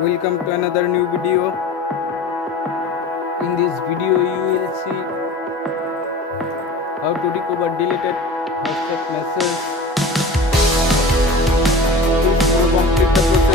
Welcome to another new video. In this video you will see how to recover deleted WhatsApp message. Please complete the process.